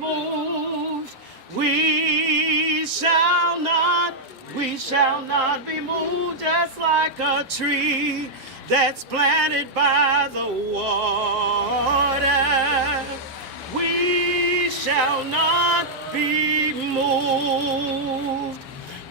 moved. We shall not be moved, just like a tree that's planted by the water. We shall not be moved.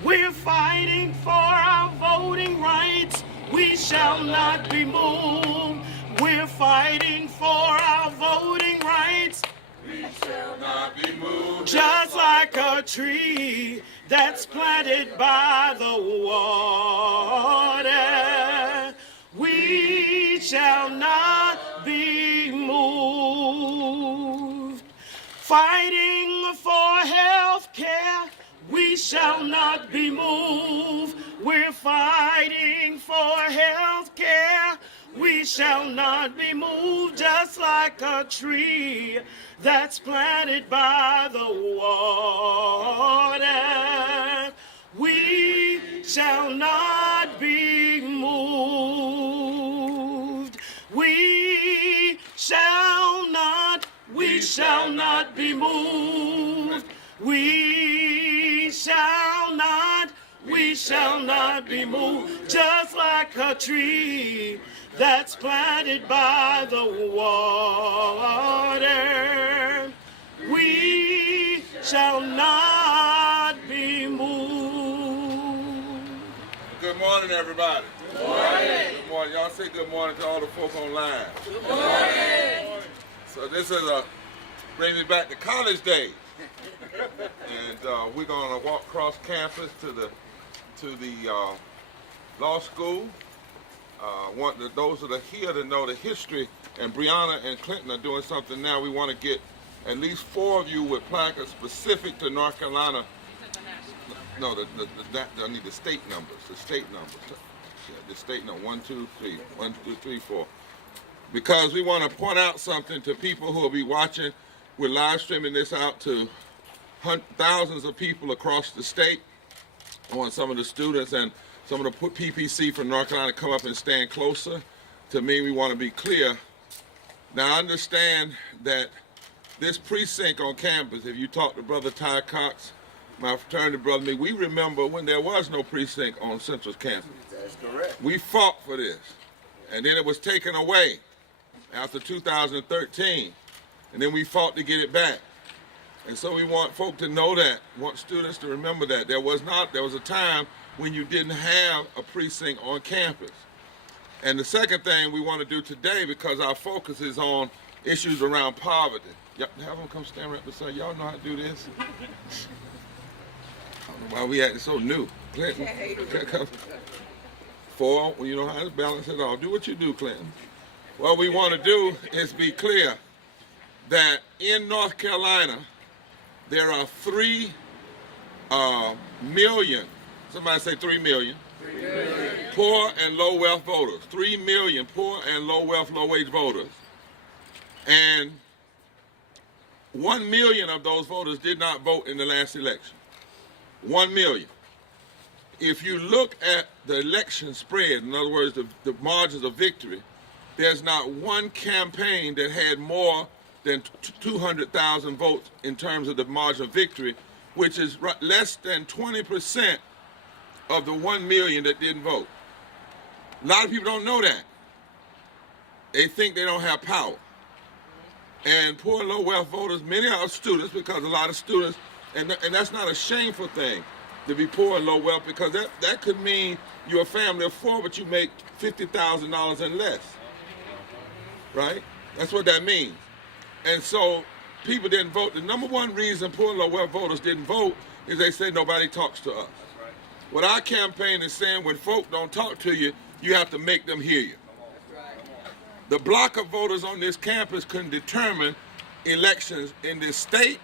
We're fighting for our voting rights. We shall not be moved. We're fighting for our voting rights. We shall not be moved. Just like a tree that's planted by the water. We shall not be moved. Fighting for health care. We shall not be moved. We're fighting for health care. We shall not be moved, just like a tree that's planted by the water. We shall not be moved. We shall not be moved. We shall not be moved, just like a tree that's planted by the water. We shall not be moved. Good morning, everybody. Good morning. Good morning. Y'all say good morning to all the folk online. Good morning. So this is brings me back to college days. And we're going to walk across campus to the law school. Want those that are here to know the history, and Brianna and Clinton are doing something now. We want to get at least 4 of you with placards specific to North Carolina. No, I need the state numbers. The state numbers. Yeah, the state number 1, 2, 3, 1, 2, 3, 4. Because we want to point out something to people who will be watching. We're live streaming this out to thousands of people across the state. I want some of the students and some of the PPC from North Carolina come up and stand closer to me. We want to be clear. Now, I understand that this precinct on campus, if you talk to Brother Ty Cox, my fraternity brother, me, we remember when there was no precinct on Central's campus. That's correct. We fought for this. And then it was taken away after 2013. And then we fought to get it back. And so we want folk to know that, want students to remember that. There was a time when you didn't have a precinct on campus. And the second thing we want to do today, because our focus is on issues around poverty. Have them come stand right beside. Y'all know how to do this? I don't know why we acting so new. Clinton, come. 4, you know how to balance it all. Do what you do, Clinton. What we want to do is be clear that in North Carolina, there are 3 million, somebody say 3 million, 3 million. Poor and low wealth voters. 3 million poor and low wealth, low wage voters. And 1 million of those voters did not vote in the last election. 1 million. If you look at the election spread, in other words, the margins of victory, there's not one campaign that had more than 200,000 votes in terms of the margin of victory, which is less than 20% of the 1 million that didn't vote. A lot of people don't know that. They think they don't have power. And poor and low wealth voters, many are students, because a lot of students, and that's not a shameful thing to be poor and low wealth, because that could mean you're a family of 4, but you make $50,000 and less. Right? That's what that means. And so people didn't vote. The number one reason poor and low wealth voters didn't vote is they said nobody talks to us. That's right. What our campaign is saying, when folk don't talk to you, you have to make them hear you. That's right. The block of voters on this campus couldn't determine elections in this state.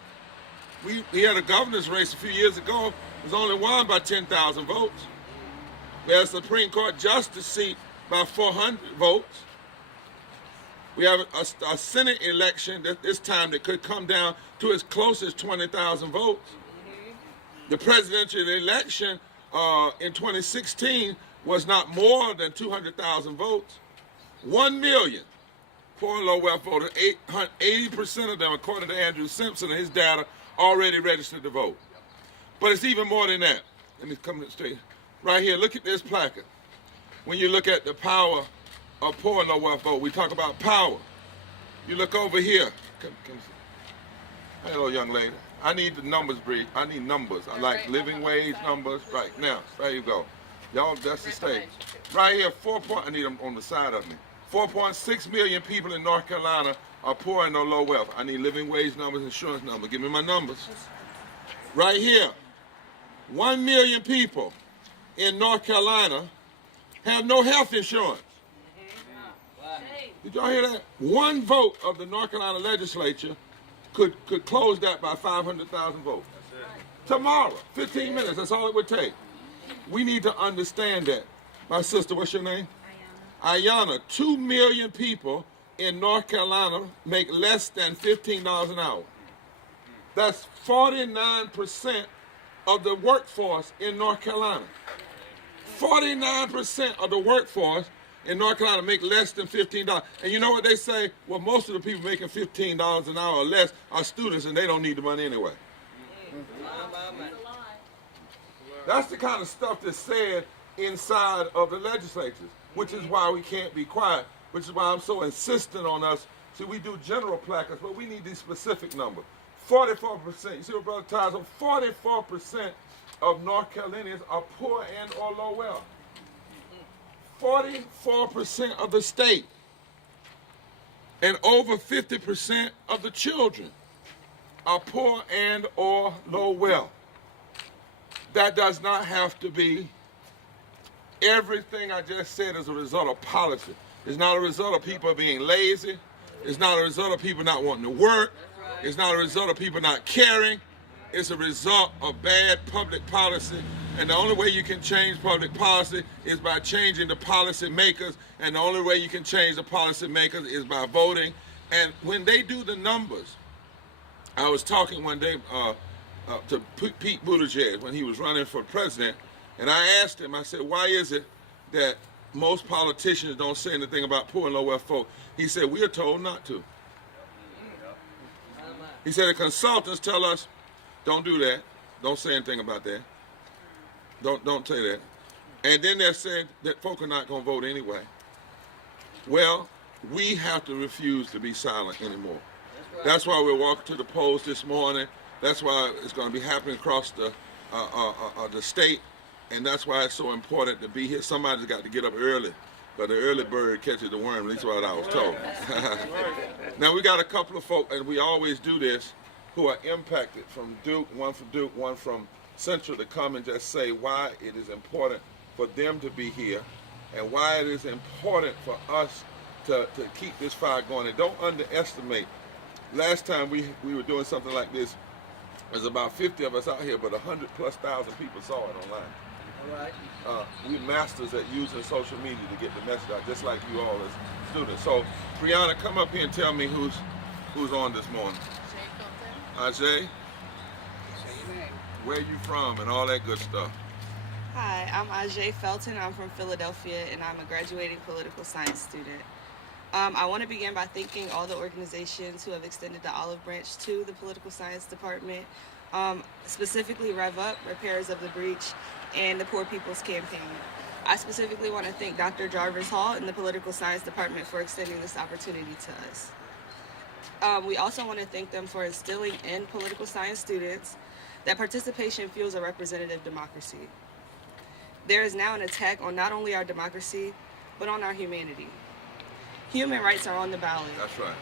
We had a governor's race a few years ago. It was only won by 10,000 votes. We had a Supreme Court justice seat by 400 votes. We have a Senate election this time that could come down to as close as 20,000 votes. The presidential election in 2016 was not more than 200,000 votes. 1 million poor and low wealth voters, 80% of them, according to Andrew Simpson and his data, already registered to vote. But it's even more than that. Let me come straight. Right here, look at this placard. When you look at the power of poor and low wealth vote, we talk about power. You look over here. Come see. Hello, young lady. I need the numbers, Bree. I need numbers. I like living wage numbers. Right now, there you go. Y'all, that's the state. Right here, I need them on the side of me. 4.6 million people in North Carolina are poor and no low wealth. I need living wage numbers, insurance numbers. Give me my numbers. Right here, 1 million people in North Carolina have no health insurance. Did y'all hear that? One vote of the North Carolina legislature could close that by 500,000 votes. Tomorrow, 15 minutes, that's all it would take. We need to understand that. My sister, what's your name? Ayana. 2 million people in North Carolina make less than $15 an hour. That's 49% of the workforce in North Carolina. 49% of the workforce in North Carolina make less than $15. And you know what they say? Well, most of the people making $15 an hour or less are students and they don't need the money anyway. That's the kind of stuff that's said inside of the legislatures, which is why we can't be quiet, which is why I'm so insistent on us. See, we do general placards, but we need these specific numbers. 44%, you see what Brother Ty said? 44% of North Carolinians are poor and or low wealth. 44% of the state. And over 50% of the children are poor and or low wealth. That does not have to be everything I just said as a result of policy. It's not a result of people being lazy. It's not a result of people not wanting to work. It's not a result of people not caring. It's a result of bad public policy. And the only way you can change public policy is by changing the policy makers. And the only way you can change the policy makers is by voting. And when they do the numbers, I was talking one day to Pete Buttigieg when he was running for president. And I asked him, I said, why is it that most politicians don't say anything about poor and low wealth folk? He said, we are told not to. He said, the consultants tell us, don't do that. Don't say anything about that. Don't say that. And then they're saying that folk are not going to vote anyway. Well, we have to refuse to be silent anymore. That's why we're walking to the polls this morning. That's why it's going to be happening across the state. And that's why it's so important to be here. Somebody's got to get up early. But the early bird catches the worm, at least what I was told. Now, we got a couple of folk, and we always do this, who are impacted from Duke, one from Central, to come and just say why it is important for them to be here and why it is important for us to keep this fire going. And don't underestimate. Last time we were doing something like this, there's about 50 of us out here, but 100,000+ people saw it online. Right. We're masters at using social media to get the message out, just like you all as students. So, Brianna, come up here and tell me who's on this morning. Ajay, where you from and all that good stuff. Hi, I'm Ajay Felton. I'm from Philadelphia, and I'm a graduating political science student. I want to begin by thanking all the organizations who have extended the olive branch to the political science department, specifically Rev Up, Repairers of the Breach, and the Poor People's Campaign. I specifically want to thank Dr. Jarvis Hall and the political science department for extending this opportunity to us. We also want to thank them for instilling in political science students that participation fuels a representative democracy. There is now an attack on not only our democracy, but on our humanity. Human rights are on the ballot. That's right.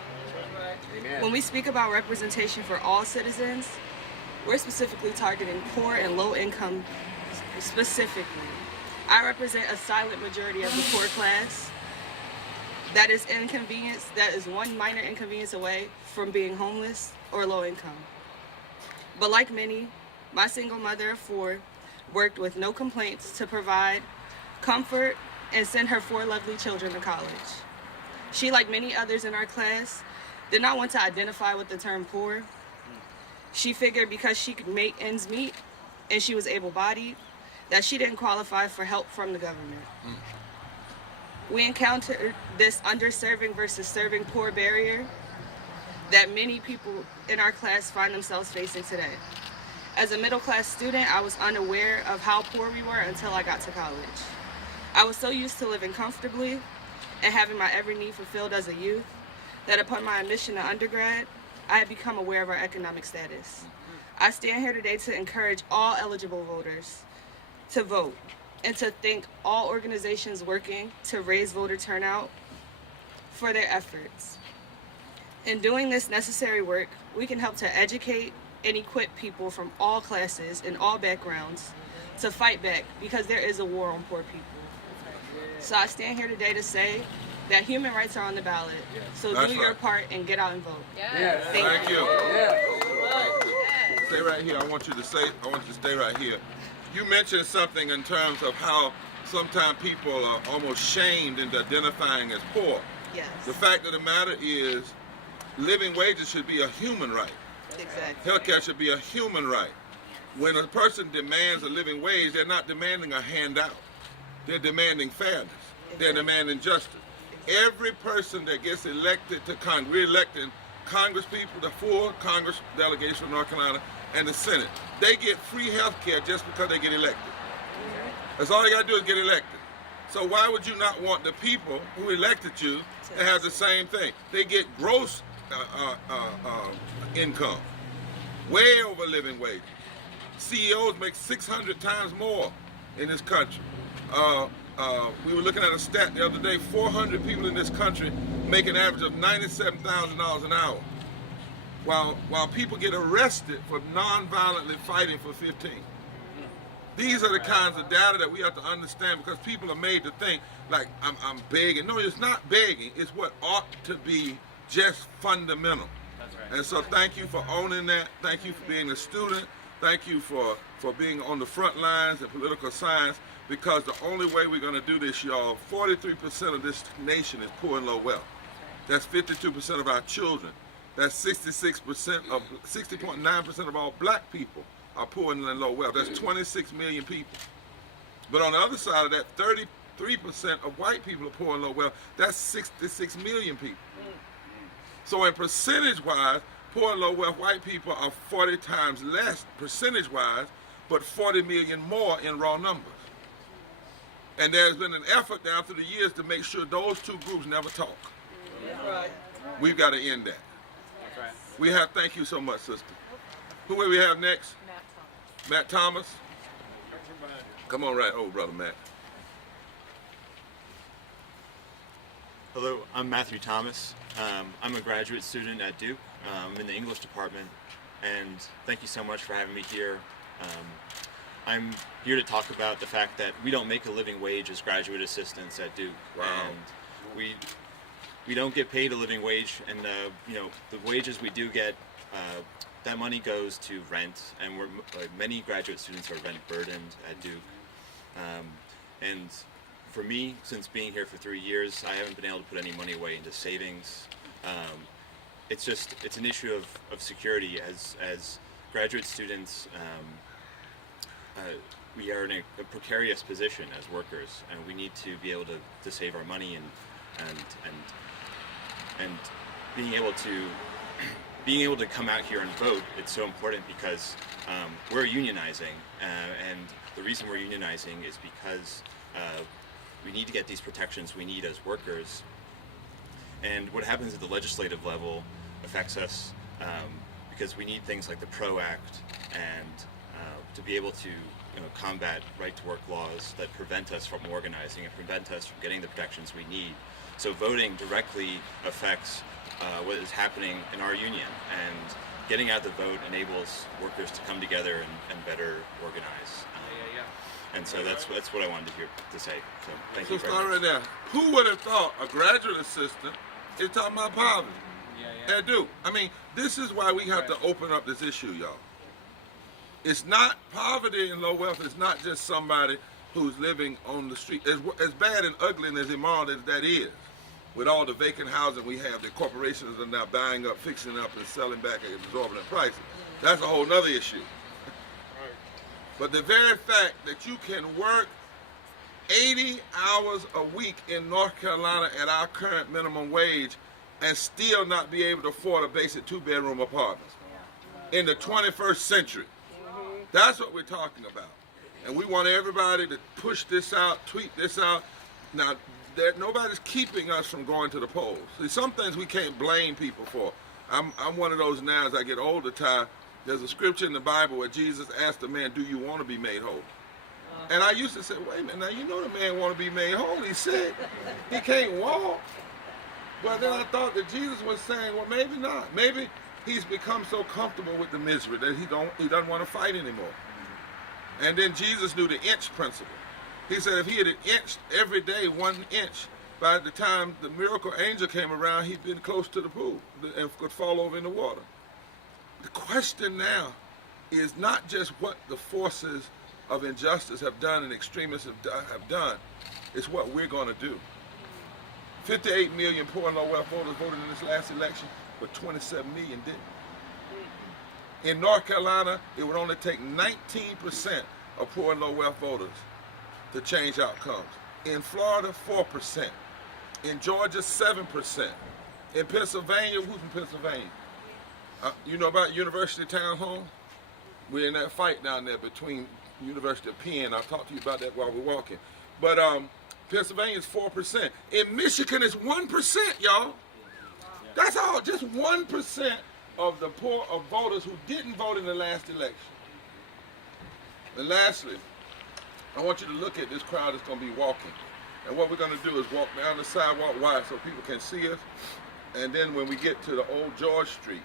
Amen. When we speak about representation for all citizens, we're specifically targeting poor and low income specifically. I represent a silent majority of the poor class that is inconvenienced, that is one minor inconvenience away from being homeless or low income. But like many, my single mother of 4 worked with no complaints to provide comfort and send her 4 lovely children to college. She, like many others in our class, did not want to identify with the term poor. She figured because she could make ends meet and she was able-bodied, that she didn't qualify for help from the government. We encountered this underserving versus serving poor barrier that many people in our class find themselves facing today. As a middle class student, I was unaware of how poor we were until I got to college. I was so used to living comfortably and having my every need fulfilled as a youth that upon my admission to undergrad, I had become aware of our economic status. I stand here today to encourage all eligible voters to vote and to thank all organizations working to raise voter turnout for their efforts. In doing this necessary work, we can help to educate and equip people from all classes and all backgrounds to fight back, because there is a war on poor people. So I stand here today to say that human rights are on the ballot. So That's do your right. part and get out and vote. Yes. Thank you. Stay right here. I want you to stay right here. You mentioned something in terms of how sometimes people are almost shamed into identifying as poor. Yes. The fact of the matter is, living wages should be a human right. Exactly. Healthcare should be a human right. When a person demands a living wage, they're not demanding a handout. They're demanding fairness. They're demanding justice. Every person that gets elected to Congress, we're electing Congress people, the full Congress delegates from North Carolina, and the Senate. They get free health care just because they get elected. That's all they got to do is get elected. So why would you not want the people who elected you to have the same thing? They get gross income, way over living wages. CEOs make 600 times more in this country. We were looking at a stat the other day, 400 people in this country make an average of $97,000 an hour, while people get arrested for non-violently fighting for 15. These are the kinds of data that we have to understand, because people are made to think like I'm begging. No, it's not begging. It's what ought to be just fundamental. That's right. And so thank you for owning that. Thank you for being a student. Thank you for being on the front lines in political science, because the only way we're going to do this, y'all, 43% of this nation is poor and low wealth. That's 52% of our children. That's 60.9% of all black people are poor and low wealth. That's 26 million people. But on the other side of that, 33% of white people are poor and low wealth. That's 66 million people. So in percentage-wise, poor and low wealth white people are 40 times less percentage-wise, but 40 million more in raw numbers. And there's been an effort down through the years to make sure those two groups never talk. Right. We've got to end that. That's right. We have, thank you so much, sister. Who will we have next? Matt Thomas. Come on right over, Brother Matt. Hello, I'm Matthew Thomas. I'm a graduate student at Duke. I'm in the English department, and thank you so much for having me here. I'm here to talk about the fact that we don't make a living wage as graduate assistants at Duke. Wow. And we don't get paid a living wage, and you know, the wages we do get, that money goes to rent, and many graduate students are rent burdened at Duke. And for me, since being here for 3 years, I haven't been able to put any money away into savings. It's an issue of security. As graduate students, we are in a precarious position as workers, and we need to be able to save our money and being able to come out here and vote. It's so important because we're unionizing, and the reason we're unionizing is because we need to get these protections we need as workers. And what happens at the legislative level affects us because we need things like the PRO Act and to be able to combat right-to-work laws that prevent us from organizing and prevent us from getting the protections we need. So voting directly affects what is happening in our union, and getting out the vote enables workers to come together and better organize. And so that's what I wanted to say. So thank you So very start much. right there. Who would have thought a graduate assistant is talking about poverty? At Duke. I mean, this is why we have to open up this issue, y'all. It's not poverty and low wealth. It's not just somebody who's living on the street. As bad and ugly and as immoral as that is, with all the vacant housing we have, the corporations are now buying up, fixing up, and selling back at exorbitant prices. That's a whole nother issue. But the very fact that you can work 80 hours a week in North Carolina at our current minimum wage and still not be able to afford a basic 2-bedroom apartment in the 21st century. That's what we're talking about. And we want everybody to push this out, tweet this out. Now, nobody's keeping us from going to the polls. See, some things we can't blame people for. I'm one of those now as I get older, Ty. There's a scripture in the Bible where Jesus asked the man, do you want to be made whole? And I used to say, wait a minute, now you know the man want to be made whole. He's sick. He can't walk. But then I thought that Jesus was saying, well, maybe not. Maybe he's become so comfortable with the misery that he doesn't want to fight anymore. And then Jesus knew the inch principle. He said if he had inched every day 1 inch, by the time the miracle angel came around, he'd been close to the pool and could fall over in the water. The question now is not just what the forces of injustice have done and extremists have done, it's what we're going to do. 58 million poor and low wealth voters voted in this last election, but 27 million didn't. In North Carolina, it would only take 19% of poor and low wealth voters to change outcomes. In Florida, 4%. In Georgia, 7%. In Pennsylvania, who's in Pennsylvania? You know about University Town Hall? We're in that fight down there between University of Penn. I'll talk to you about that while we're walking. But Pennsylvania is 4%. In Michigan, it's 1%, y'all. That's all, just 1% of the poor of voters who didn't vote in the last election. And lastly, I want you to look at this crowd that's going to be walking. And what we're going to do is walk down the sidewalk wide so people can see us. And then when we get to the old George Street,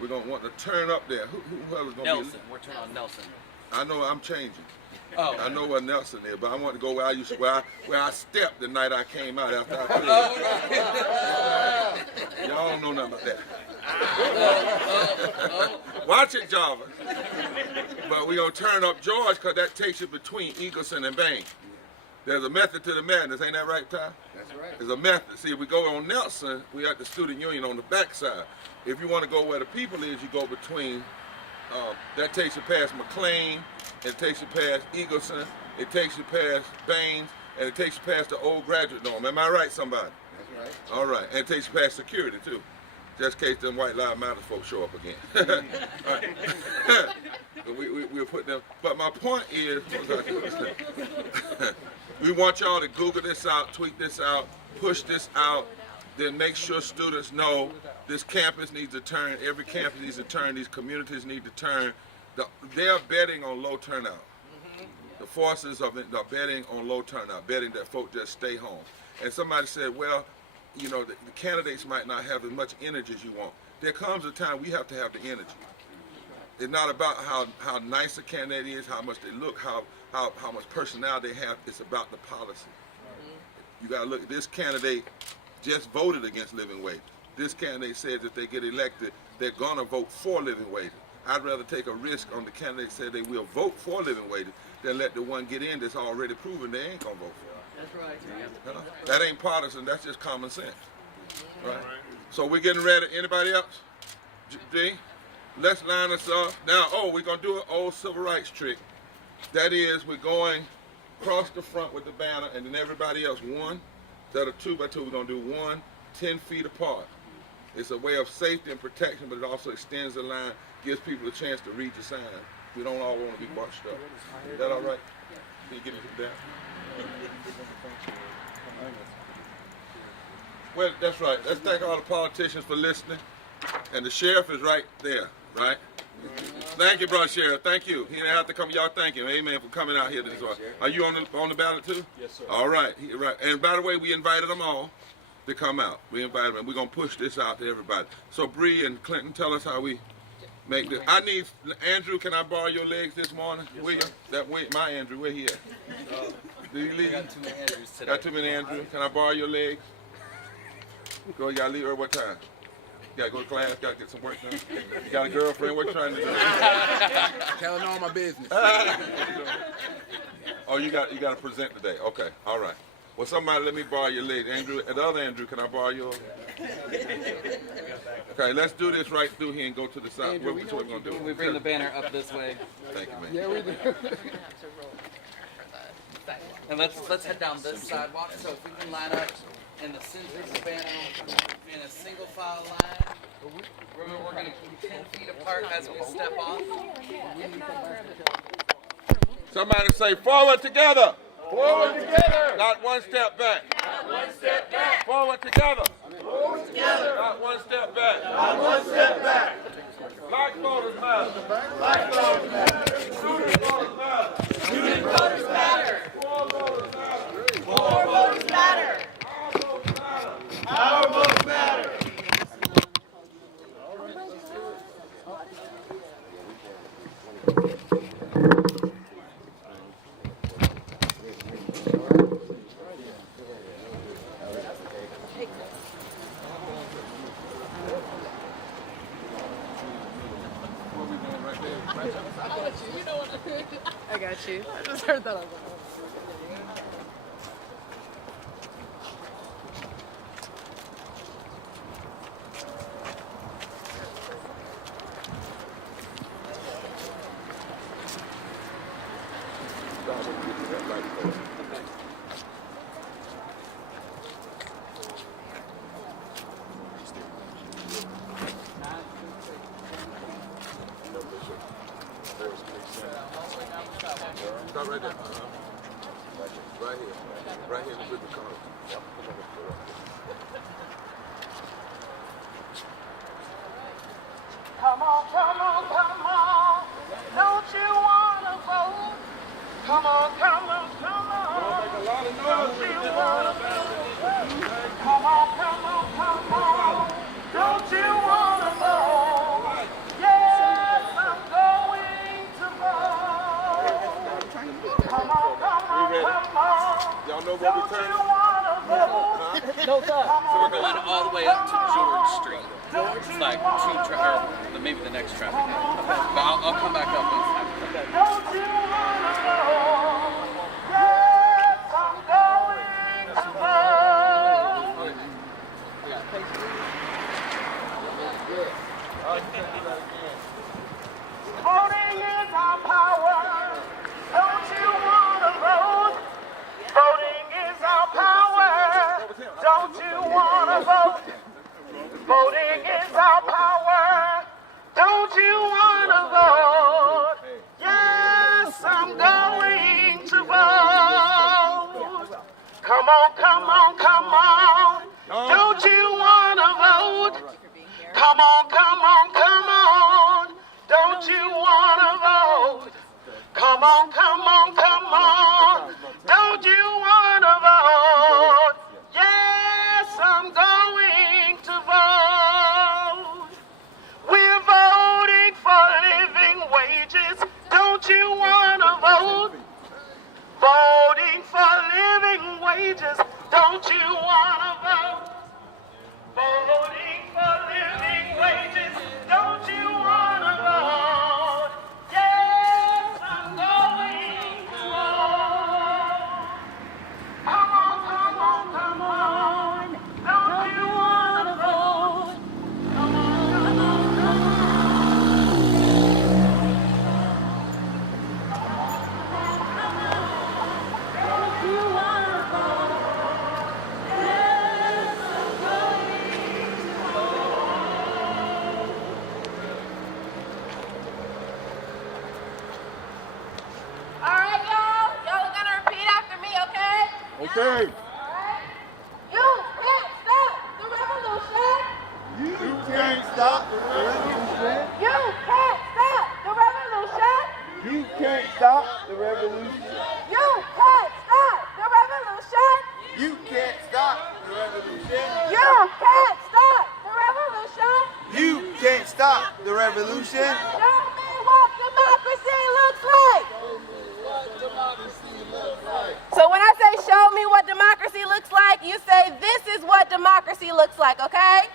we're going to want to turn up there. Whoever's going to be... Nelson. We're turning on Nelson. I know I'm changing. Oh. I know where Nelson is, but I want to go where I stepped the night I came out after I played. Y'all don't know nothing about that. Watch it, Java. But we're going to turn up George because that takes you between Eagleson and Bain. There's a method to the madness, ain't that right, Ty? That's right. There's a method. See, if we go on Nelson, we at the Student Union on the backside. If you want to go where the people is, you go between, that takes you past McLean, it takes you past Eagleson, it takes you past Baines, and it takes you past the old graduate dorm. Am I right, somebody? That's right. All right, and it takes you past security, too. Just in case them White Lives Matter folks show up again. All right. We'll put them, but my point is, we want y'all to Google this out, tweet this out, push this out, then make sure students know this campus needs to turn, every campus needs to turn, these communities need to turn. They're betting on low turnout. The forces of it are betting on low turnout, betting that folk just stay home. And somebody said, well, you know, the candidates might not have as much energy as you want. There comes a time we have to have the energy. It's not about how nice a candidate is, how much they look, how much personality they have. It's about the policy. You got to look at this candidate just voted against living wage. This candidate says if they get elected, they're going to vote for living wages. I'd rather take a risk on the candidate say they will vote for living wages than let the one get in that's already proven they ain't going to vote for it. That's right. That ain't partisan, that's just common sense. Right? So we're getting ready. Anybody else? G? Let's line us up. Now, we're going to do an old civil rights trick. That is, we're going across the front with the banner, and then everybody else, one, instead of 2 by 2, we're going to do 1, 10 feet apart. It's a way of safety and protection, but it also extends the line, gives people a chance to read the sign. We don't all want to be bunched up. Is that all right? Can you get it down? Well, that's right. Let's thank all the politicians for listening. And the sheriff is right there, right? Thank you, brother sheriff. Thank you. He didn't have to come. Y'all thank him. Amen for coming out here this morning. Are you on the ballot too? Yes, sir. All right. Right. And by the way, we invited them all to come out. We invited them. We're going to push this out to everybody. So Bree and Clinton, tell us how we make this. I need, Andrew, can I borrow your legs this morning? Yes, Will you? That way, my Andrew, where he at? Did he leave? Got too many Andrews today. Got too many Andrew. Can I borrow your legs? Go, you got to leave her what time? You got to go to class, got to get some work done. You got a girlfriend, what you trying to do? Telling all my business. Oh, you got to present today. Okay, all right. Well, somebody let me borrow your legs. Andrew, the other Andrew, can I borrow yours? Okay, let's do this right through here and go to the side. Andrew, Which way we going to do it? We bring the banner up this way. Thank you, man. Yeah, we do. have to roll for the sidewalk. And let's head down this sidewalk. So if we can line up in the center span in a single file line. Remember, we're going to keep 10 feet apart as we step off. Somebody say forward together. Forward together. Not one step back. Not one step back. Forward together. Forward together. Not one step back. Not one step back. Black voters matter. Black voters matter. Student voters matter. Student voters matter. Poor voters matter. Poor voters matter. Our votes matter. Our votes matter. I got you. I just heard that. I was like, oh. Stop right there. Right here. Right here with the car. Come on, come on, come on. Don't you wanna vote? Come on, come on, come on. Make a lot of Don't noise. you wanna vote? Come on, come on, come on. Don't you wanna vote? Yes, I'm going to vote. Come on, come on, come on. Y'all know what Don't we you turn? wanna vote? No, sir. So we're going all the way up to George Street. It's like maybe the next traffic. Okay. But I'll come back up and Don't you wanna vote? Yes, I'm going to vote. Voting is our power. Don't you wanna vote? Voting is our power. Don't you wanna vote? Voting is our power. Don't you wanna vote? Yes, I'm going to vote. Come on, come on, come on. Don't you wanna vote? Come on, come on, come on. Don't you wanna vote? Come on, come on, come on. Don't you wanna vote? Yes, I'm going to vote. We're voting for living wages. Don't you wanna vote? Voting for living wages. Don't you wanna vote? Voting for living wages. Don't you wanna vote? Yes, I'm going to vote. Come on, come on, come on. Don't you wanna vote? Come on, come on, come on. Don't you wanna vote? Yes, I'm going to vote. All right, y'all. Y'all are gonna repeat after me, okay? Okay. All right. You can't stop the revolution. You can't stop the revolution. You can't stop the revolution. You can't stop the revolution. You can't stop the revolution. You can't stop the revolution. You can't stop the revolution. You can't stop the revolution. Show me what democracy looks like. So when I say show me what democracy looks like, you say this is what democracy looks like, okay?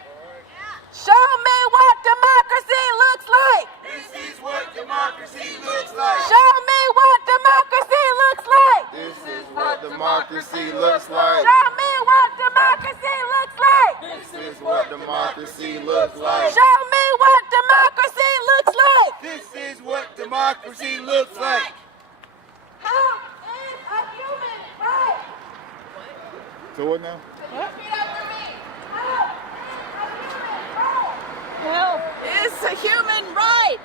Show me what democracy looks like. This is what democracy looks like. Show me what democracy looks like. This is what democracy looks like. Show me what democracy looks like. This is what democracy looks like. Show me what democracy looks like. This is what democracy looks like. How is a human right So what now? Help is a human right.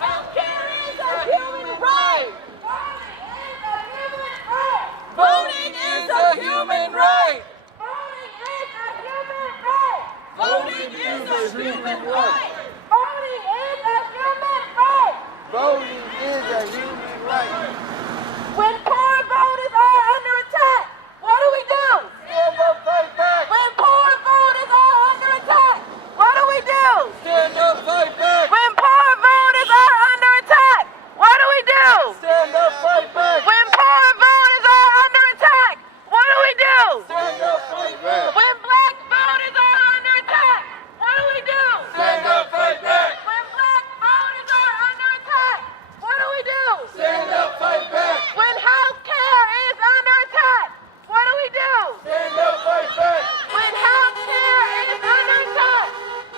Healthcare is a human right. Voting is a human right. Voting is a human right. Voting is a human right. Voting is a human right. When poor voters are under attack, what do we do? Stand up, fight back. When poor voters are under attack, what do we do? Stand up, fight back. When poor voters are under attack, what do we do? Stand up, fight back. When poor voters are under attack, what do we do? Stand up, fight back. When black voters are under attack, what do we do? Stand up, fight back. When black voters are under attack, what do we do? Stand up, fight back. When health care is under attack, what do we do? Stand up, fight back. When health care is under attack,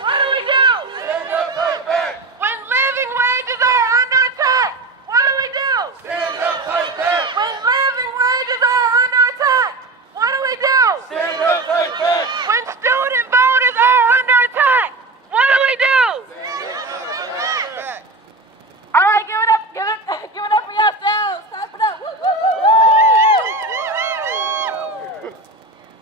what do we do? Stand up, fight back. When living wages are under attack, what do we do? Stand up, fight back. When living wages are under attack, what do we do? Stand up, fight back. When student voters are under attack, what do we do? All right, give it up, give it up for yourselves. Clap it up. Woo, woo, woo, woo.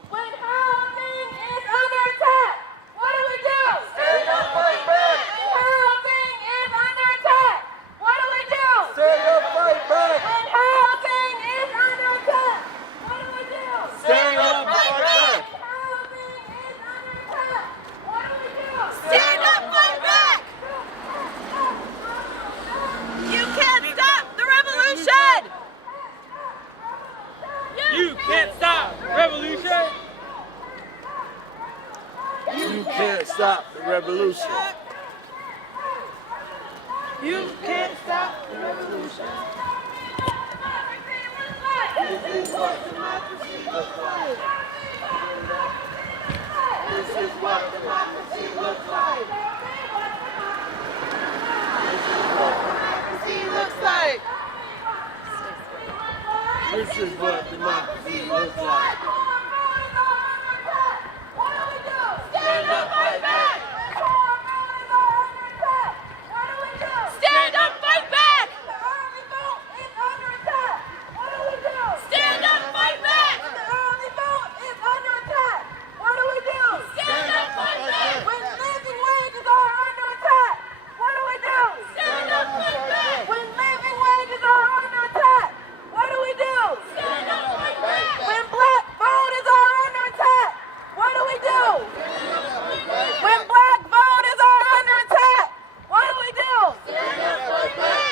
When housing is under attack, what do we do? Stand up, fight back. When housing is under attack, what do we do? Stand up, fight back. When housing is under attack, what do we do? Stand up, fight back. When housing is under attack, what do we do? Stand up, fight back. You can't stop the revolution. You can't stop the revolution. You can't stop the revolution. You can't stop the revolution. This is what democracy looks like. This is what democracy looks like. Democracy looks like. This is what democracy looks like. What do we do? Stand up, fight back. What do we do? Stand up, fight back. The early vote is under attack. What do we do? Stand up, fight back. The early vote is under attack. What do we do? Stand up, fight back. When living wages are under attack, what do we do? Stand up, fight back. When living wages are under attack, what do we do? Stand up, fight back. When black voters are under attack, what do we do? When black voters are under attack, what do we do?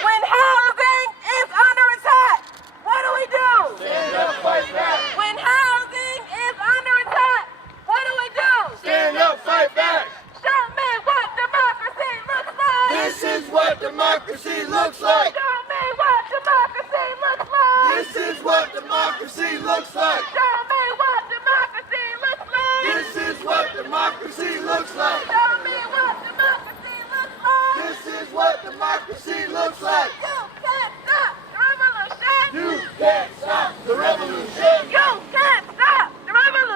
When housing is under attack, what do we do? Stand up, fight back. When housing is under attack, what do we do? Stand up, fight back. Show me what democracy looks like. This is what democracy looks like. Show me what democracy looks like. This is what democracy looks like. Show me what democracy looks like. This is what democracy looks like. Show me what democracy looks like. This is what democracy looks like. You can't stop the revolution. You can't stop the revolution. You can't stop the revolution.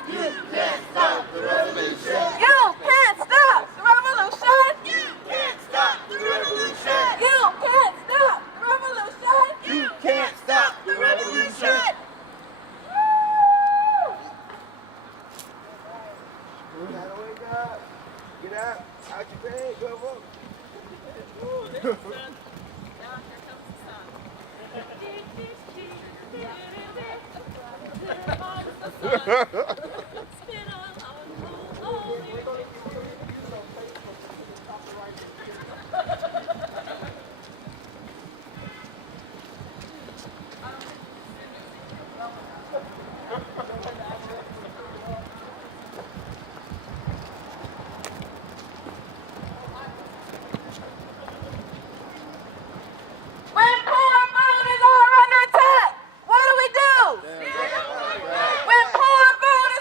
You can't stop the revolution. You can't stop the revolution. You can't stop the revolution. You can't stop the revolution. You can't stop the revolution. Wake up. Get out. Out your bed. Go vote. When poor voters are under attack, what do we do? When poor voters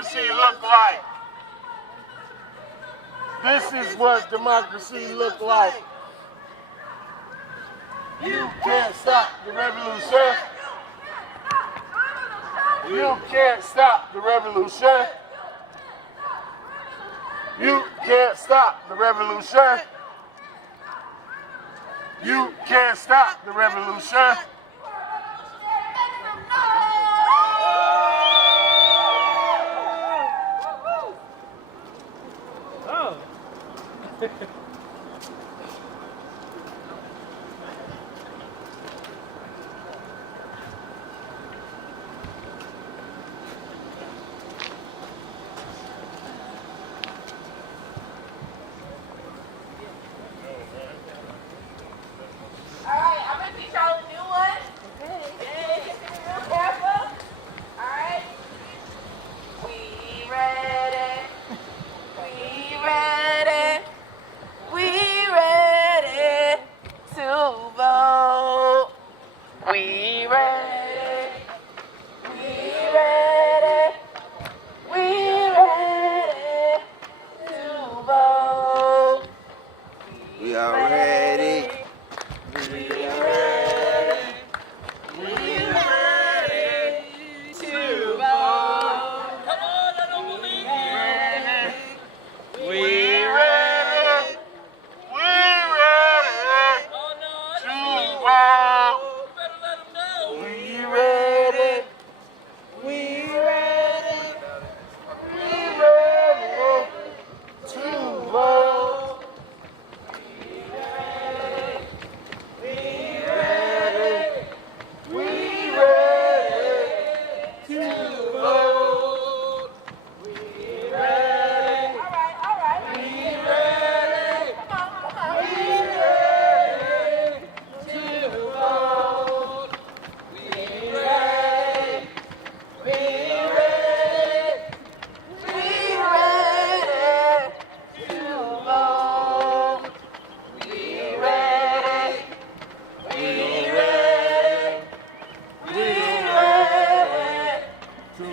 democracy look like. This is what democracy look like. You can't stop the revolution. You can't stop the revolution. You can't stop the revolution. You can't stop the revolution. Alright, I'm gonna teach y'all a new one. Okay. Real careful. Alright. We ready. We ready. We ready to vote. We ready. We ready. We ready to vote. We are ready. We ready. We ready to vote. Come on, I don't believe you. We ready. We ready Oh no, to vote. better let them know. We ready. We ready. We ready to vote. We ready. We ready. We ready to vote. We ready. All right. We ready. Come on. We ready to vote. We ready. We ready. We ready to vote. We ready. We ready. We ready to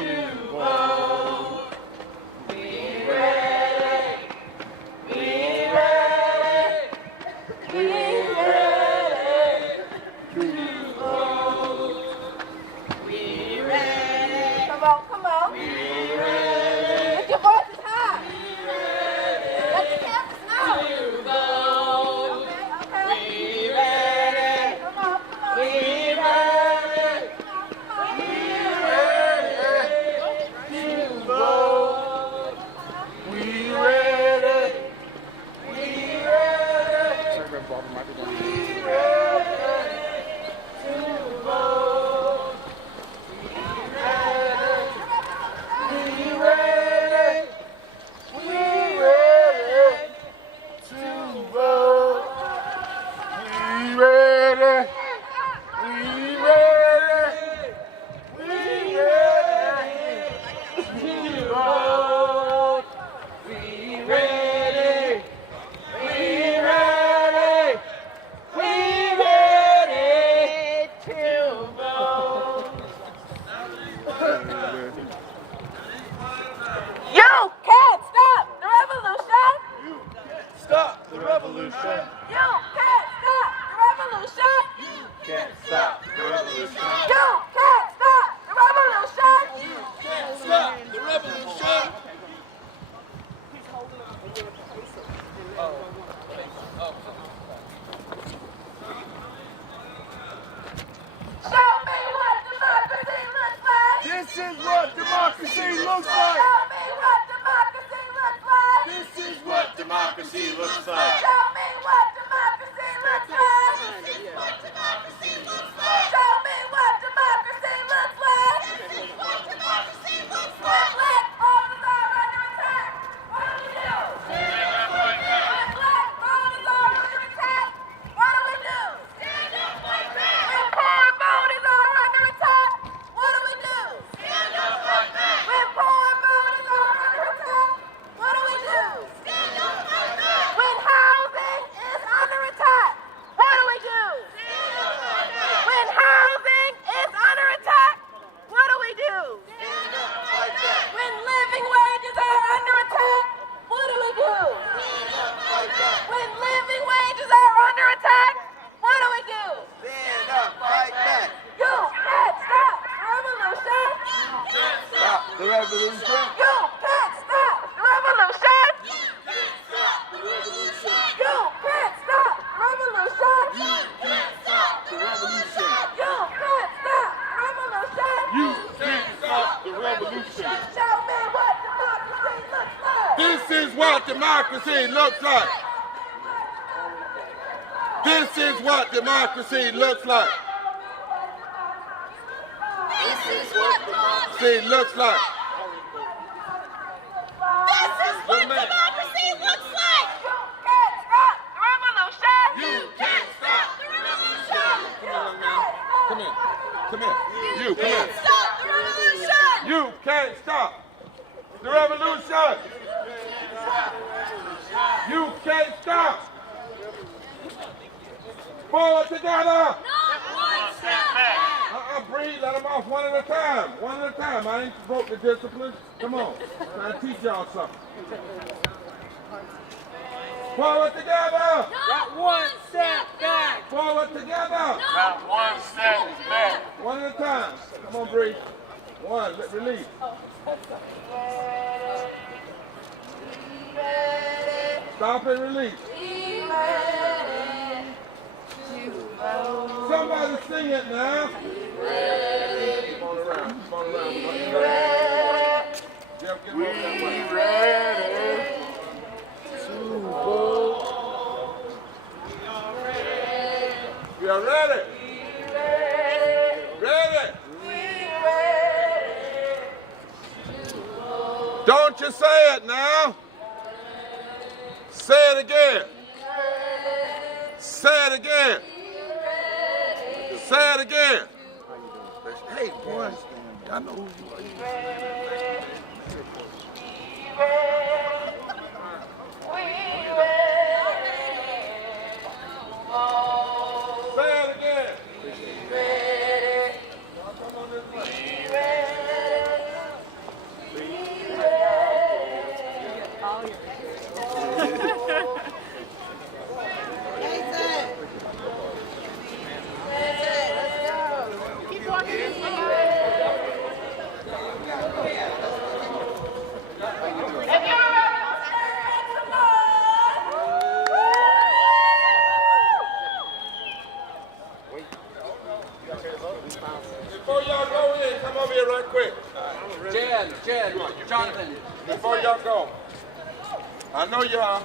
vote. We ready. We ready. We ready to vote. We ready. Come on. We ready. Lift your voices high. Let the campus know. Vote. Okay. We ready. Come on. We ready. We ready to vote. We ready. We ready. We ready to vote. We ready. We ready to vote. We ready. We ready. We ready to vote. We ready. We ready. We ready to vote. You can't stop the revolution. Stop the revolution. You can't stop the revolution. Can't stop the revolution. You can't stop the revolution. Stop the revolution. Show me what democracy looks like. This is what democracy looks like. Show me what democracy looks like. This is what democracy looks like. Show me what democracy looks like. Show me what democracy looks like. When black voters are under attack, what do we do? When black voters are under attack, what do we do? When poor voters are under attack, what do we do? When poor voters are under attack, what do we do? When housing the revolution. You can't stop the revolution. You can't stop the revolution. You can't stop the revolution. You can't stop the revolution. You can't stop the revolution. Show me what democracy looks like. This is what democracy looks like. This is what democracy looks like. This is what See, looks like. This is what democracy looks like. You can't stop the revolution. You can't stop the revolution. Come on, young man. Come here. Come here. You, come here. Stop the revolution. You can't stop the revolution. You can't stop. Forward together. Not one step back. Breathe, let them off one at a time. One at a time. I ain't broke the discipline. Come on. I'm trying to teach y'all something. Forward together. Not one step back. Forward together. Not one step back. One at a time. Come on, breathe. One, release. Stop and release. Somebody sing it now. Keep on around. Keep on around. Jeff, get over that way. We are ready. Ready. Don't you say it now. Say it again. Say it again. Say it again. Hey, boy, I know who you are. Say it again. Come on this way. Before y'all go in, come over here right quick. Jen, Jonathan. Before y'all go, I know y'all,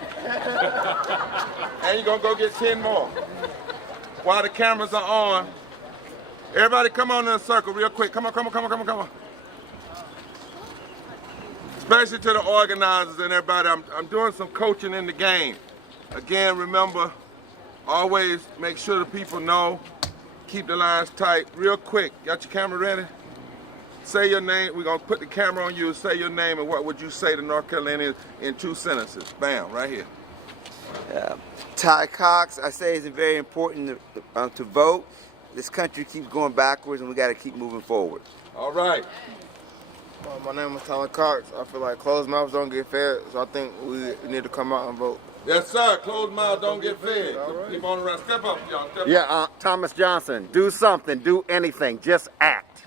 and you're gonna go get 10 more. While the cameras are on, everybody come on in a circle real quick. Come on. Especially to the organizers and everybody, I'm doing some coaching in the game. Again, remember, always make sure the people know, keep the lines tight. Real quick, got your camera ready? Say your name. We're going to put the camera on you. Say your name and what would you say to North Carolinians in 2 sentences. Bam, right here. Ty Cox, I say it's very important to vote. This country keeps going backwards and we got to keep moving forward. All right. My name is Tyler Cox. I feel like closed mouths don't get fed, so I think we need to come out and vote. Yes, sir. Closed mouth don't get fed. Keep on around. Step up, y'all. Step up. Thomas Johnson, do something, do anything, just act.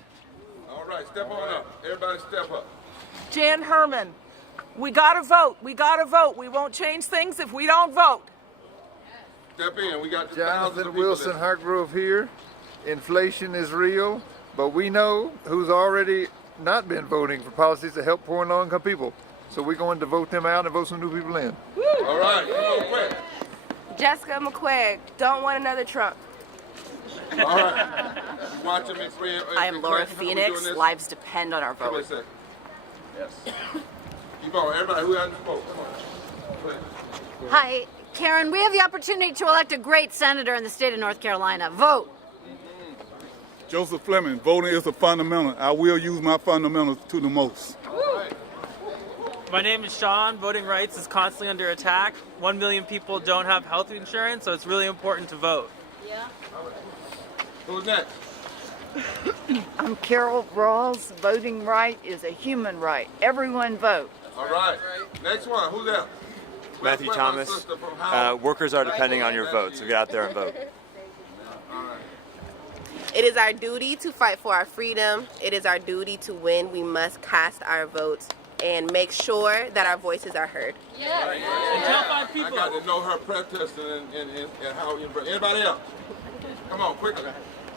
All right, step on up. Everybody step up. Jan Herman, we gotta vote. We gotta vote. We won't change things if we don't vote. Step in. We got Jonathan Wilson Hartgrove here. Inflation is real, but we know who's already not been voting for policies to help poor and low-income people. So we're going to vote them out and vote some new people in. All right, come on, quick. Jessica McQuaig, don't want another Trump. All right. You watching me, friend? I am Laura Phoenix. Lives depend on our Come here a vote. second. Yes. Keep on. Everybody who hasn't spoke, come on. Hi, Karen. We have the opportunity to elect a great senator in the state of North Carolina. Vote. Joseph Fleming, voting is a fundamental. I will use my fundamentals to the most. My name is Sean. Voting rights is constantly under attack. 1 million people don't have health insurance, so it's really important to vote. Yeah. Who's next? I'm Carol Rawls. Voting right is a human right. Everyone vote. All right. Next one. Who's that? Matthew Thomas. Workers are depending on your vote, so get out there and vote. It is our duty to fight for our freedom. It is our duty to win. We must cast our votes and make sure that our voices are heard. Yeah. And tell 5 people. I got to know her protesting and how you. Anybody else? Come on, quickly.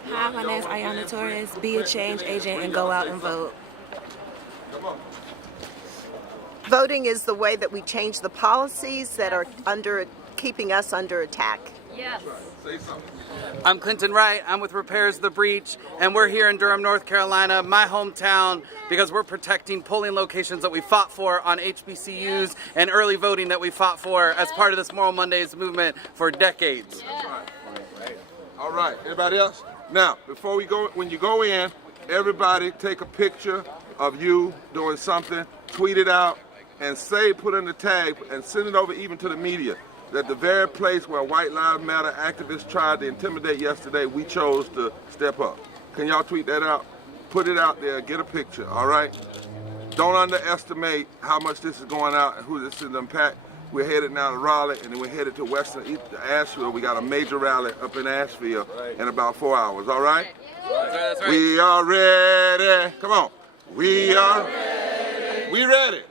Hi, my name is Ayana Torres. Be a change agent and go out and vote. Come on. Voting is the way that we change the policies that are keeping us under attack. Yes. Say something. I'm Clinton Wright. I'm with Repairs the Breach, and we're here in Durham, North Carolina, my hometown, because we're protecting polling locations that we fought for on HBCUs and early voting that we fought for as part of this Moral Mondays movement for decades. All right. Anybody else? Now, before we go, when you go in, everybody take a picture of you doing something, tweet it out, and put in the tag, and send it over even to the media. That the very place where White Lives Matter activists tried to intimidate yesterday, we chose to step up. Can y'all tweet that out? Put it out there, get a picture, all right? Don't underestimate how much this is going out and who this is impact. We're headed now to Raleigh, and then we're headed to Asheville. We got a major rally up in Asheville in about 4 hours, all right? That's right. We are ready. Come on. We are ready. We ready.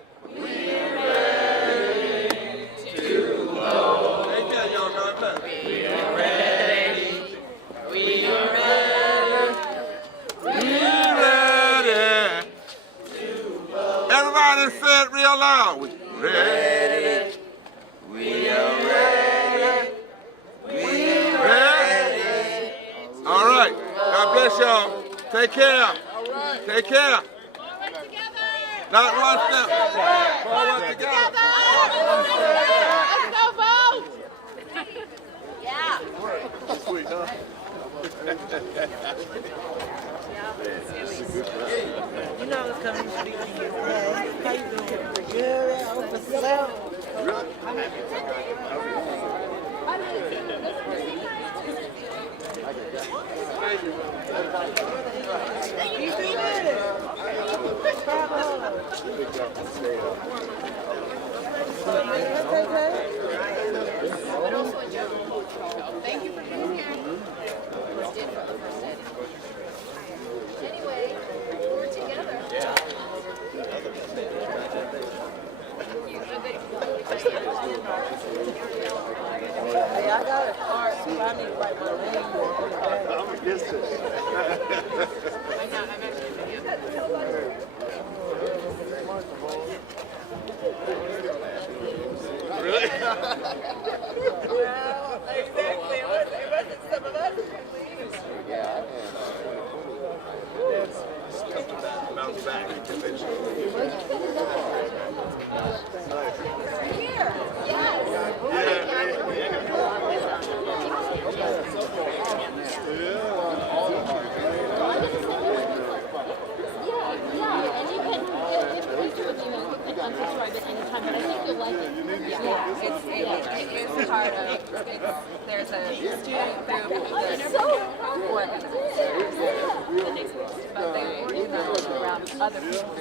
Everybody say it real loud. We ready. We are ready. We ready. All right. God bless y'all. Take care. Take care. Not one step. Forward together. Let's go vote. Yeah. Sweet, huh? You know it's coming to speak to you. How you doing? Good. I hope it's so. Thank you for being here. Anyway, we're together. Hey, I got a card, so I need to write my name. I'm against it. Really? Well, exactly. It wasn't some of us. Bounce back. Here. And you can, if it's with you, you can unsubscribe at any time, but I think you'll like it. It is part of, there's a student group that's organized. But they organize around other people.